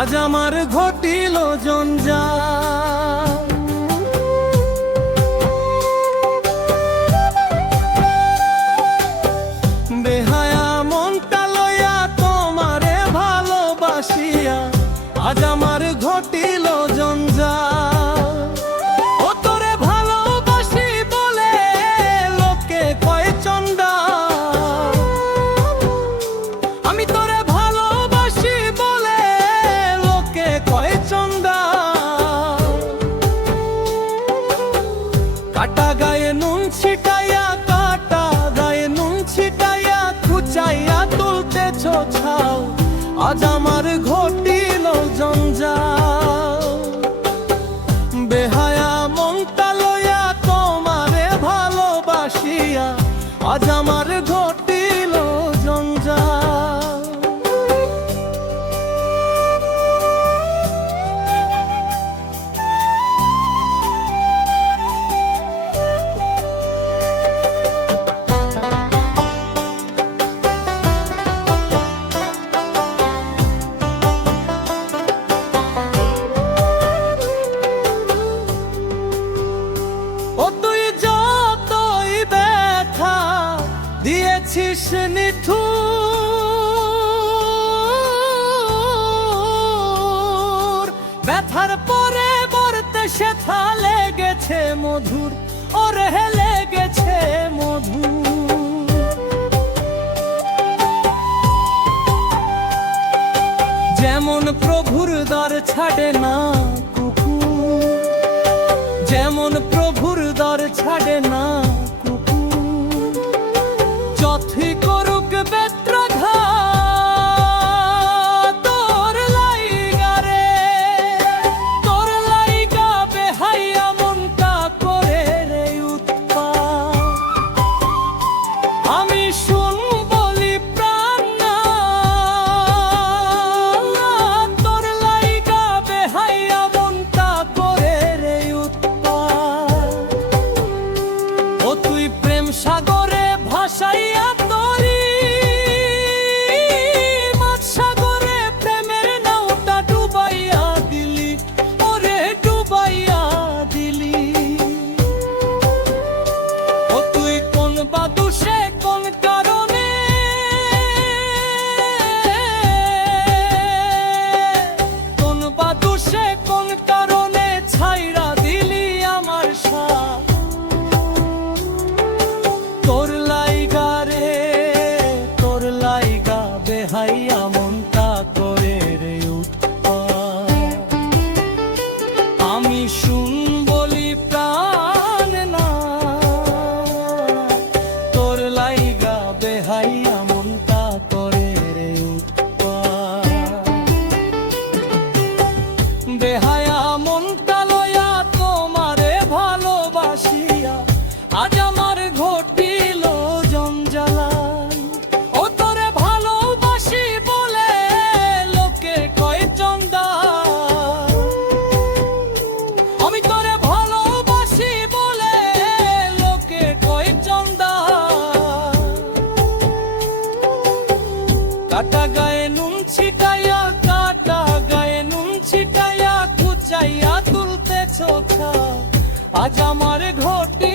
আজ আমার ঘটিল জঞ্জাল। বেহায়া মনটা লইয়া তোমারে ভালোবাসিয়া আজ আমার ঘটিল জঞ্জাল। ও তোরে ভালোবাসি বলে লোকে কয় চন্ডাল, আমি তোরে ভালোবাসি বলে লোকে কয় চন্ডাল। কাটা গায়ে নুন ছিটাইয়া, কাটা গায়ে নুন ছিটাইয়া খুচাইয়া তুলতেছ ছাও, আজ আমার ঘটিল জঞ্জাল। বেহায়া মনটা লইয়া তোমারে ভালোবাসিয়া আজ আমার ঘটিল জঞ্জাল। দিয়েছিস নিঠুর, ব্যথার পরে বরতে সেথা লেগেছে মধুর, ওরে লেগেছে মধুর। যেমন প্রভুর দর ছাড়ে না কুকুর, যেমন প্রভুর দর ছাড়ে না যথি করুক বেত্রাঘাত, তোর লাইগা রে, তোর লাইগা বেহাইয়া মনটা করে রে উৎপাত। আমি শুন বলি প্রাণ না, তোর লাইগা বেহাইয়া মনটা করে রে উৎপাত। ও তুই প্রেম সাগরে ভাসাইয়া তোরি মাছ সাগরে প্রেমের নাওটা ডুবাইয়া দিলি, ওরে ডুবাইয়া দিলি। ও তুই কোন বা দোষে কোন কারণে, কোন বা দোষে কোন কারণে ছাইরা দিলি আমার সাথ। তোর লাইগা রে, তোর লাইগা বেহাইয়া মনটা করে রে উৎপাত। আমি শুন বলি প্রাণ না, তোর লাইগা বেহাইয়া মনটা করে রে উৎপাত। বেহায়া মনটা লইয়া তোমারে ভালোবাসিয়া আজ আমার ঘটিল জঞ্জাল। ও তোরে ভালোবাসি বলে লোকে কয় চন্ডাল, আমি তোরে ভালোবাসি বলে লোকে কয় চন্ডাল। কাটা গায়ে নুন ছিটাইয়া, কাটা গায়ে নুন ছিটাইয়া খুচাইয়া তুলতেছ ছাও, আজ আমার ঘটে